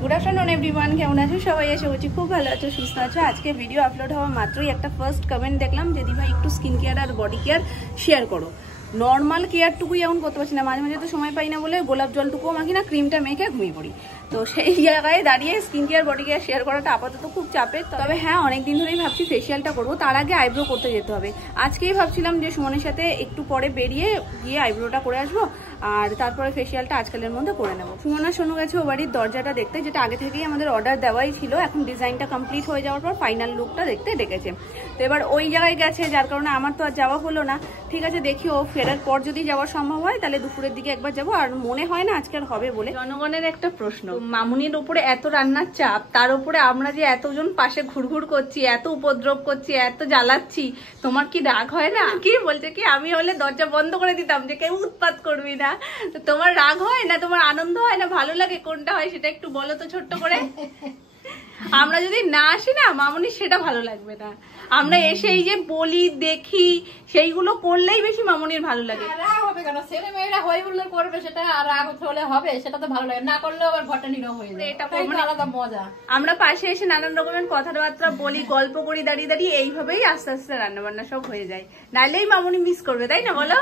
Good afternoon everyone, কেমন আছো সবাই? আশা করছি খুব ভালো আছো, সুস্থ আছো। আজকে ভিডিও আপলোড হওয়া মাত্রই একটা ফার্স্ট কমেন্ট দেখলাম, দিদি ভাই একটু স্কিন কেয়ার আর বডি কেয়ার শেয়ার করো। নর্মাল কেয়ারটুকুই এখন করতে পারছি না, মাঝে মাঝে তো সময় পাই না বলে গোলাপ জলটুকুও মাখি না, ক্রিমটা মেখে ঘুমিয়ে পড়ি। তো সেই জায়গায় দাঁড়িয়ে skin care body care share করাটা আপাতত খুব চাপের। তবে হ্যাঁ, অনেকদিন ধরেই ভাবছি ফেসিয়ালটা করবো, তার আগে আইব্রো করতে যেতে হবে। আজকেই ভাবছিলাম যে সুমনের সাথে একটু পরে বেরিয়ে গিয়ে আইব্রোটা করে আসবো, আর তারপরে ফেসিয়ালটা আজকালের মধ্যে করে নেবো। সুমন আর সোনু গেছে ও বাড়ির দরজাটা দেখতে, যেটা আগে থেকেই আমাদের অর্ডার দেওয়াই ছিল। এখন ডিজাইনটা কমপ্লিট হয়ে যাওয়ার পর ফাইনাল লুকটা দেখতে ডেকেছে। তো এবার ওই জায়গায় গেছে, যার কারণে আমার তো আর যাওয়া হলো না। ঠিক আছে, দেখি ও ফেরার পর যদি যাওয়া সম্ভব হয় তাহলে দুপুরের দিকে একবার যাবো, আর মনে হয় না আজকে আর হবে বলে। জনগণের একটা প্রশ্ন, মামুনির উপরে এত রান্নার চাপ, তার উপরে আমরা যে এতজন পাশে ঘুরঘুর করছি, এত উপদ্রব করছি, এত জ্বালাচ্ছি, তোমার কি রাগ হয় না? কি বলছে কি, আমি হলে দরজা বন্ধ করে দিতাম যে কেউ উৎপাত করবি না। তো তোমার রাগ হয় না, তোমার আনন্দ হয় না, ভালো লাগে, কোনটা হয় সেটা একটু বলো তো ছোট্ট করে। আমরা যদি না আসি না মামুনি, সেটা ভালো লাগবে না। আমরা এসে এই যে বলি দেখি, সেইগুলো করলেই বেশি মামুনির ভালো লাগে। রাগ হবে কেন? ছেলে মেয়েরা হই হুল্লোড় করবে, সেটা আর রাগ হলে হবে, সেটা তো ভালো লাগে। না করলেও আবার ঘরটা নিরহ হয়ে যায়, এটা আলাদা মজা। আমরা পাশে এসে নানান রকমের কথাবার্তা বলি, গল্প করি দাঁড়িয়ে দাঁড়িয়ে, এইভাবেই আস্তে আস্তে রান্না বান্না সব হয়ে যায়। নাইলেই মামুনি মিস করবে, তাই না বলো?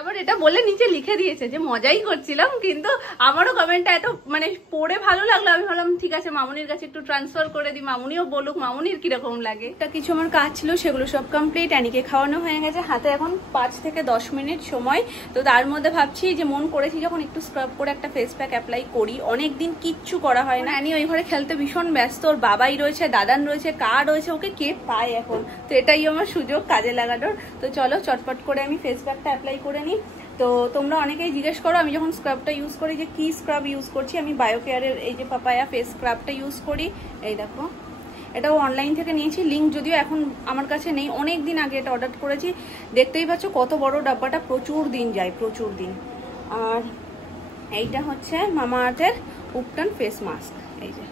আবার এটা বলে নিচে লিখে দিয়েছে যে মজাই করছিলাম, কিন্তু আমারও কমেন্টটা এত মানে পড়ে ভালো লাগলো, আমি ভাবলাম ঠিক আছে মামুনির কাছে একটু ট্রান্সফার করে দিই, মামুনিও বলুক মামুনির কিরকম লাগে। তা কিছু আমার কাজ ছিল, সেগুলো সব কমপ্লিট। অ্যানিকে খাওয়ানো হয়ে গেছে, হাতে এখন 5 থেকে 10 মিনিট সময়। তো তার মধ্যে ভাবছি যে মন করেছি যখন একটু স্ক্রাব করে একটা ফেস প্যাক অ্যাপ্লাই করি। অনেকদিন কিচ্ছু করা হয় না। অ্যানি ওই ঘরে খেলতে ভীষণ ব্যস্ত, ওর বাবাই রয়েছে, দাদান রয়েছে, কার রয়েছে, ওকে কে পায় এখন। তো এটাই আমার সুযোগ কাজে লাগানোর। তো চলো চটপট করে আমি ফেস প্যাকটা অ্যাপ্লাই করে নিই। তো তোমরা অনেকেই জিজ্ঞেস করো আমি যখন স্ক্রাবটা ইউজ করি যে কি স্ক্রাব ইউজ করছি। আমি বায়োকেয়ারের এই যে পাপায়া ফেস স্ক্রাবটা ইউজ করি। এই দেখো, এটাও অনলাইন থেকে নিয়েছি, লিঙ্ক যদিও এখন আমার কাছে নেই, অনেক দিন আগে এটা অর্ডার করেছি। দেখতেই পাচ্ছ কত বড় ডাব্বাটা, প্রচুর দিন যায়, প্রচুর দিন। আর এইটা হচ্ছে মামা আর্থের উপটান ফেস মাস্ক, এই যে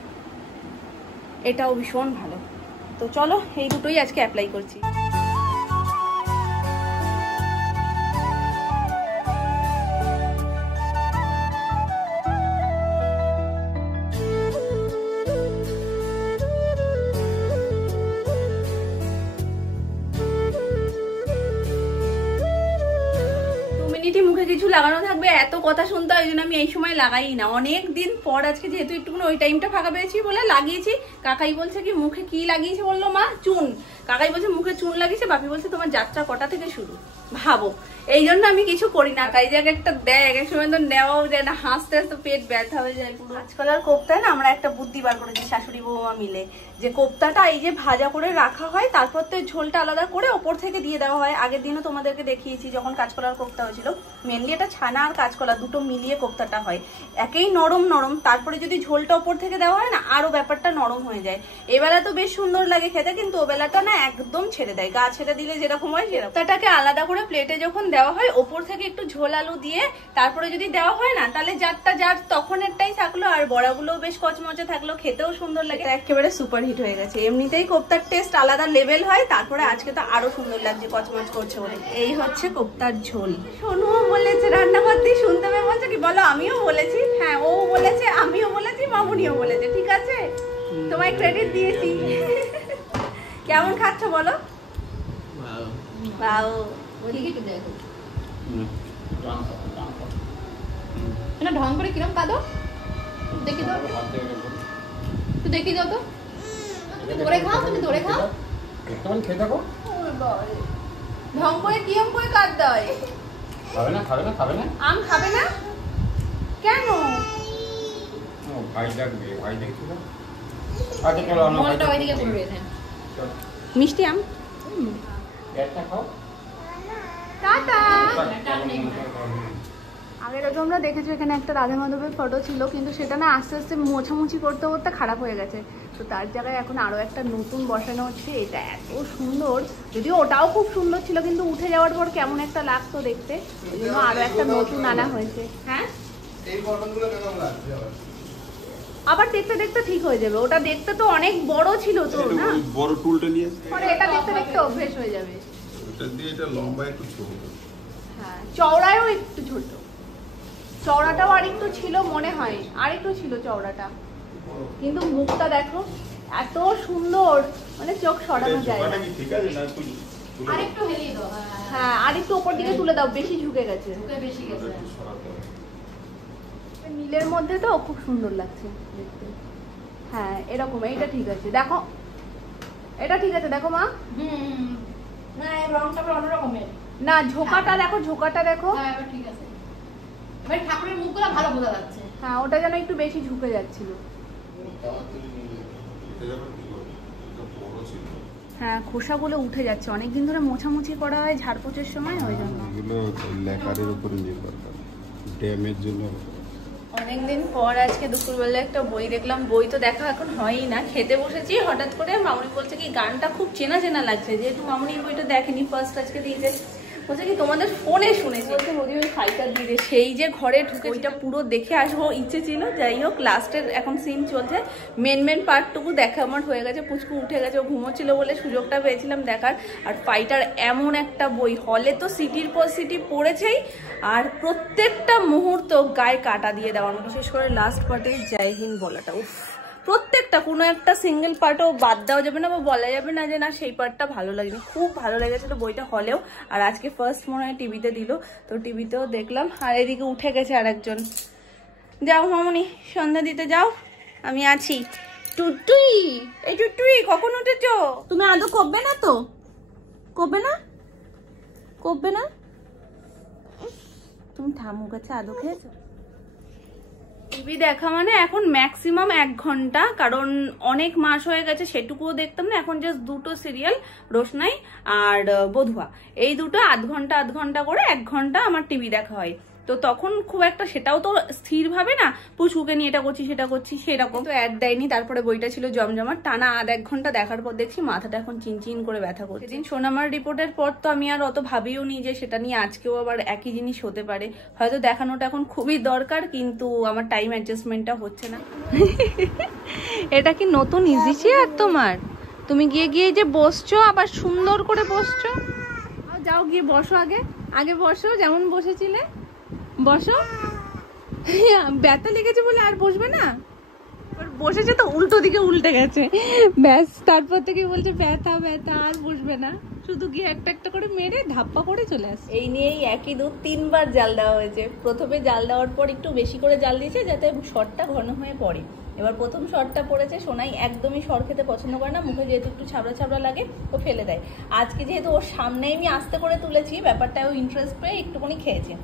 এটাও ভীষণ ভালো। তো চলো এই দুটোই আজকে অ্যাপ্লাই করছি। মুখে কিছু লাগানো থাকবে, এত কথা শুনতে হয়, ওই জন্য আমি এই সময় লাগাই না। অনেক দিন পর আজকে যেহেতু একটুখানি ওই টাইমটা ফাঁকা পেয়েছি বলে লাগিয়েছি। কাকাই বলছে কি মুখে কি লাগিয়েছে, বললো মা চুন। কাকাই বলছে মুখে চুন লাগিয়েছে, বাপি বলছে তোমার যাত্রা কটা থেকে শুরু। ভাবো, এই জন্য আমি কিছু করি না। কাই জায়গায় একটা দেখ, এক সময় তো নেওয়াও যায় না, হাসতে হাসতে পেট ব্যথা হয়ে যায় পুরো। আজকালার কোপ্তায় না আমরা একটা বুদ্ধি বার করেছি শাশুড়ি বৌমা মিলে, যে কোপ্তাটা এই যে ভাজা করে রাখা হয়, তারপর তো ঝোলটা আলাদা করে ওপর থেকে দিয়ে দেওয়া হয়। আগের দিনও তোমাদেরকে দেখিয়েছি যখন কাঁচকলার কোপ্তা হয়েছিল। মেনলি এটা ছানা আর কাঁচকলা দুটো মিলিয়ে কোপ্তাটা হয়, একেই নরম নরম, তারপরে যদি ঝোলটা ওপর থেকে দেওয়া হয় না, আরো ব্যাপারটা নরম হয়ে যায়। এবেলা তো বেশ সুন্দর লাগে খেতে, কিন্তু ওবেলাটা না একদম ছেড়ে দেয়, গা ছেড়ে দিলে যেরকম হয় সেরকম। তাটাকে আলাদা করে প্লেটে যখন দেওয়া হয়, ওপর থেকে একটু ঝোল আলু দিয়ে তারপরে যদি দেওয়া হয় না, তাহলে যারটা যার তখনেরটাই থাকলো, আর বড়াগুলোও বেশ কচমচে থাকলো, খেতেও সুন্দর লাগে। একেবারে সুপার হিট হয়ে গেছে। এমনিতেই কোপ্তার টেস্ট আলাদা লেভেল হয়, তারপরে আজকে তো আরো সুন্দর লাগছে কচমচ করছে বলে। এই হচ্ছে কোপ্তার ঝোল। সোনুও বলেছে রান্না করতে, শুনতে পেয়ে বলছে কি বলো আমিও বলেছি। হ্যাঁ, ও বলেছে, আমিও বলেছি, মামুনিও বলেছে। ঠিক আছে, তোমায় ক্রেডিট দিয়েছি। কেমন খাচ্ছ বলো? বাও, ঢং করে কিরম কাঁদো দেখি দাও, তো দেখি দাও তো। ধরে খাও, তুমি ধরে খাও, খেয়ে থাকো। ঢং করে কিরম করে কাঁদ দেয়? খাবে না, খাবে না, খাবে না। আম খাবে না কেন? ভাই ডাকবে, ভাই দেখছি না। আচ্ছা চলো আমরা মনটা ওইদিকে করে রয়েছে। মিষ্টি আম একটা খাও। টাটা। আগের তোমরা দেখেছো এখানে একটা রাধা মাধবের ফটো ছিল, কিন্তু সেটা না আস্তে আস্তে মোছামুছি করতে করতে খারাপ হয়ে গেছে। তো তার জায়গায় এখন আরো একটা নতুন বসানো হচ্ছে। এটা এত সুন্দর, যদিও ওটাও খুব সুন্দর ছিল, কিন্তু উঠে যাওয়ার পর কেমন একটা লাগতো দেখতে, ওই জন্য আরো একটা নতুন আনা হয়েছে। হ্যাঁ, এই বটনগুলো কেমন লাগছে? আবার দেখতে দেখতে ঠিক হয়ে যাবে। ওটা দেখতে তো অনেক বড় ছিল তো না, বড় টুলটা নিয়ে পরে এটা দেখতে দেখতে অভ্যেস হয়ে যাবে। এটা দিয়ে এটা লম্বা একটু ছোট, হ্যাঁ চওড়ায়ও একটু ছোট, চওড়াটাও আরেকটু ছিল মনে হয়, আরেকটু ছিল চওড়াটা। কিন্তু মুখটা দেখো এত সুন্দর, মানে চোখ সরানো যায় না। ঠিক আছে না, একটু আরেকটু হেলিয়ে দাও। হ্যাঁ, আর একটু ওপর দিকে তুলে দাও, বেশি ঝুঁকে গেছে। ঝুঁকে বেশি গেছে। সরাতে হবে। নীলের মধ্যে তো খুব সুন্দর লাগছে দেখতে। হ্যাঁ এরকম, এইটা ঠিক আছে, দেখো এটা ঠিক আছে, দেখো মা। না এর রংটা আবার অন্যরকমের। না ঝোঁকাটা দেখো, ঝোঁকাটা দেখো। হ্যাঁ এবার ঠিক আছে। এবার ঠাকুরের মুখগুলো ভালো বোঝা যাচ্ছে। হ্যাঁ ওটা যেন একটু বেশি ঝুঁকে যাচ্ছিল। এটা যাবে কি করে? এটা বড় ছিল। হ্যাঁ খোসাগুলো উঠে যাচ্ছে, অনেকদিন ধরে মোছামুছি করা হয় ঝাড়পোঁছের সময়, ওই জন্য। এগুলো লেকারের উপর নির্ভর করে, ড্যামের জন্য। অনেকদিন পর আজকে দুপুরবেলা একটা বই দেখলাম। বই তো দেখা এখন হয়ই না, খেতে বসেছি হঠাৎ করে মামুনি বলছে কি গানটা খুব চেনা চেনা লাগছে, যেহেতু মামুনি বইটা দেখেনি, ফার্স্ট আজকে দিয়েছে। বলছে কি তোমাদের ফোনে শুনেছি, বলছে মোদি ওই ফাইটার দিয়ে, সেই যে ঘরে ঢুকে ওইটা পুরো দেখে আসবো ইচ্ছে ছিল। যাই হোক লাস্টের এখন সিন চলছে, মেন পার্টটুকু দেখা আমার হয়ে গেছে। পুচকু উঠে গেছে, ও ঘুমোচ্ছিল বলে সুযোগটা পেয়েছিলাম দেখার। আর ফাইটার এমন একটা বই, হলে তো সিটির পর সিটি পড়েছেই, আর প্রত্যেকটা মুহূর্ত গায়ে কাটা দিয়ে দেওয়ার, বিশেষ করে লাস্ট পার্টে জয় হিন্দ বলাটা, উফ প্রত্যেকটা, কোনো একটা সিঙ্গেল পার্টও বাদ দেওয়া যাবে না বা বলা যাবে না যে না সেই পার্টটা ভালো লাগেনি। খুব ভালো লেগেছিল বইটা হলেও, আর আজকে ফার্স্ট মনে হয় টিভিতে দিল, তো টিভিতেও দেখলাম। আর এদিকে উঠে গেছে আরেকজন। যাও মামুনি সন্ধ্যা দিতে যাও, আমি আছি। টুটুই, এই টুটুই কখন উঠেছো তুমি? আদৌ কববে না তো? কববে না? কববে না? তুমি ঠামু কাছে আদৌ খেয়েছো? টিভি দেখা মানে এখন ম্যাক্সিমাম 1 ঘন্টা, কারণ অনেক মাস হয়ে গেছে সেটুকুও দেখতাম না। এখন জাস্ট দুটো সিরিয়াল, রোশনাই আর বধুয়া, এই দুটো আধ ঘন্টা করে 1 ঘন্টা আমার টিভি দেখা হয়। তো তখন খুব একটা সেটাও তো স্থির ভাবে না, পুচকুকে নিয়ে এটা করছি সেটা করছি সেরকম তো অ্যাড দেয়নি। তারপরে বইটা ছিল জমজমাট, টানা আধ 1 ঘন্টা দেখার পর দেখছি মাথাটা এখন চিনচিন করে ব্যথা করছে। সেদিন সোনামার রিপোর্টের পর তো আমি আর অত ভাবিও নি যে সেটা নিয়ে আজকেও আবার একই জিনিস হতে পারে। হয়তো দেখানোটা এখন খুবই দরকার, কিন্তু আমার টাইম অ্যাডজাস্টমেন্টটা হচ্ছে না। এটা কি নতুন ইজি চেয়ার তোমার? তুমি গিয়ে গিয়ে যে বসছো, আবার সুন্দর করে বসছো। যাও গিয়ে বসো, আগে বসো যেমন বসেছিলে, বসো। ব্যথা লেগেছে বলে আর বসবে না? বসেছে তো উল্টো দিকে উল্টে গেছে, ব্যাস তারপর থেকে বলছে ব্যথা ব্যথা, আর বসবে না। শুধু গিয়ে একটা করে মেরে ধাপ্পা করে চলে আসে। এই নিয়েই একই দুধ 3 বার জাল দেওয়া হয়েছে। প্রথমে জাল দেওয়ার পর একটু বেশি করে জাল দিয়েছে যাতে শরটা ঘন হয়ে পড়ে। এবার প্রথম শরটা পড়েছে, সোনাই একদমই সর খেতে পছন্দ করে না, মুখে যেহেতু একটু ছাবড়া লাগে ও ফেলে দেয়। আজকে যেহেতু ওর সামনেই আমি আস্তে করে তুলেছি, ব্যাপারটা ও ইন্টারেস্ট পেয়ে একটুখানি খেয়েছে।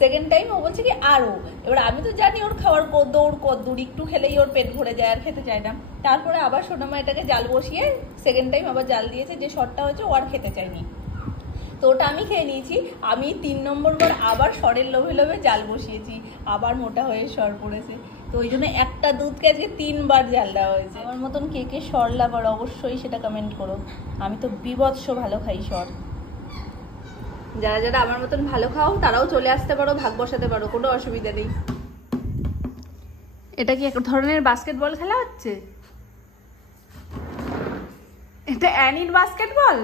সেকেন্ড টাইম ও বলছে কি আরও, এবার আমি তো জানি ওর খাওয়ার দৌড় কদ্দূর, একটু খেলেই ওর পেট ভরে যায় আর খেতে চায় না। তারপরে আবার সোনামা এটাকে জাল বসিয়ে সেকেন্ড টাইম আবার জাল দিয়েছে, যে শরটা হচ্ছে ও আর খেতে চায়নি, তো ওটা আমি খেয়ে নিয়েছি। আমি 3 নম্বর বার আবার সরের লোভে জাল বসিয়েছি, আবার মোটা হয়ে সর পড়েছে। তো ওই জন্য একটা দুধকে আজকে 3 বার জাল দেওয়া হয়েছে। আমার মতন কে কে সর লাভার অবশ্যই সেটা কমেন্ট করো। আমি তো বিভৎস ভালো খাই সর। যারা যারা আমার মতন ভালো খাও তারাও চলে আসতে পারো, ভাগ বসাতে পারো, কোনো অসুবিধা নেই। এটা কি এক ধরনের বাস্কেটবল খেলা হচ্ছে? এটা অ্যানির বাস্কেটবল?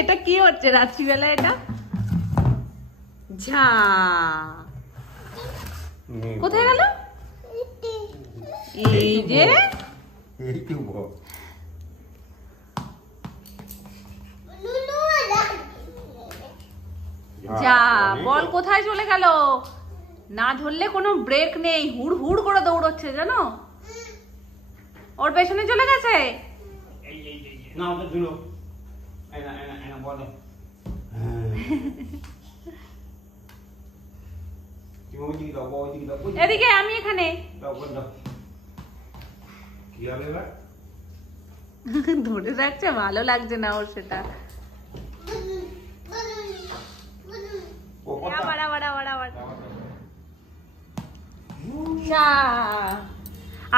এটা কি হচ্ছে রাত্রিবেলা? এটা ঝা কোথায় গেল? এই যে যা বল কোথায় চলে গেল? না ধরলে কোনো ব্রেক নেই, হুড় করে দৌড়চ্ছে জানো। ওর পেছনে চলে গেছে। এদিকে আমি এখানে ধরে রাখছে, ভালো লাগছে না ওর সেটা।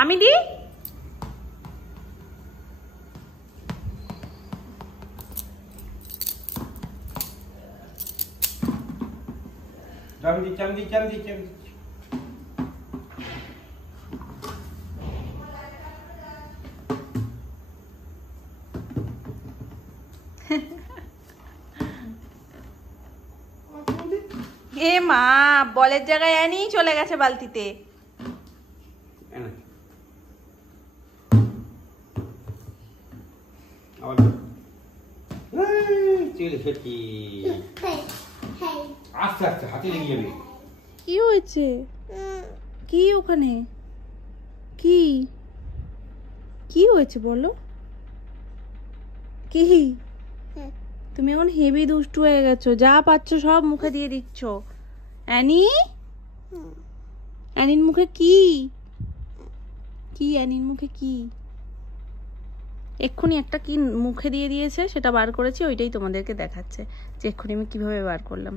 আমি দি চামদি এ মা, বলের জায়গায় অ্যানি চলে গেছে বালতিতে। এনে। আবার চলে এসেছি। আস্তে আস্তে হাতে লেগে যাবে। কি হয়েছে? কি ওখানে? কি কি হয়েছে বলো? কি? তুমি এখন হেভি দুষ্টু হয়ে গেছো, যা পাচ্ছ সব মুখে দিয়ে দিচ্ছ। অ্যানি, অ্যানির মুখে কি? কি অ্যানির মুখে কি? এক্ষুনি একটা কি মুখে দিয়ে দিয়েছে, সেটা বার করেছি, ওইটাই তোমাদেরকে দেখাচ্ছে যে এক্ষুনি আমি কিভাবে বার করলাম।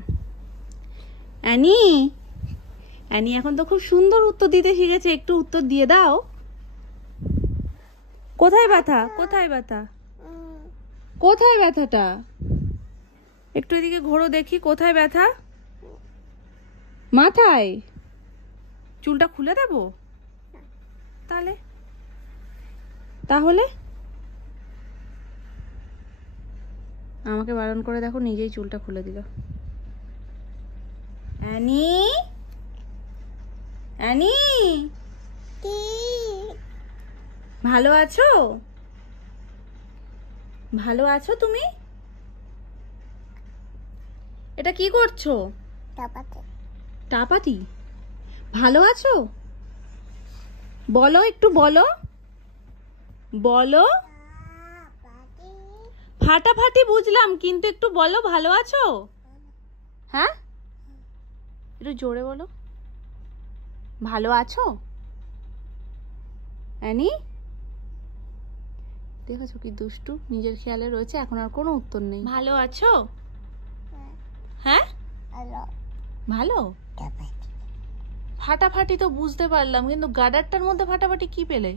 অ্যানি, অ্যানি এখন তো খুব সুন্দর উত্তর দিতে শিখেছে, একটু উত্তর দিয়ে দাও। কোথায় ব্যথা? কোথায় ব্যথা? কোথায় ব্যথাটা? একটু এদিকে ঘোরো দেখি, কোথায় ব্যথা? মাথায়? চুলটা খুলে দেবো তাহলে? তাহলে আমাকে বারণ করে দেখো, নিজেই চুলটা খুলে দিল। অ্যানি, অ্যানি, ভালো আছো? ভালো আছো তুমি? এটা কি করছো? টাপাটি। ভালো আছো? বলো, একটু বলো, বলো। ফাটাফাটি বুঝলাম, কিন্তু একটু বলো ভালো আছো? হ্যাঁ, একটু জোরে বলো, ভালো আছো? অ্যানি, দেখেছো কি দুষ্টু, নিজের খেয়ালে রয়েছে, এখন আর কোনো উত্তর নেই। ভালো আছো? হ্যাঁ, ভালো। ফাটাফাটি তো বুঝতে পারলাম, কিন্তু গাডারটার মধ্যে ফাটাফাটি কি পেলে?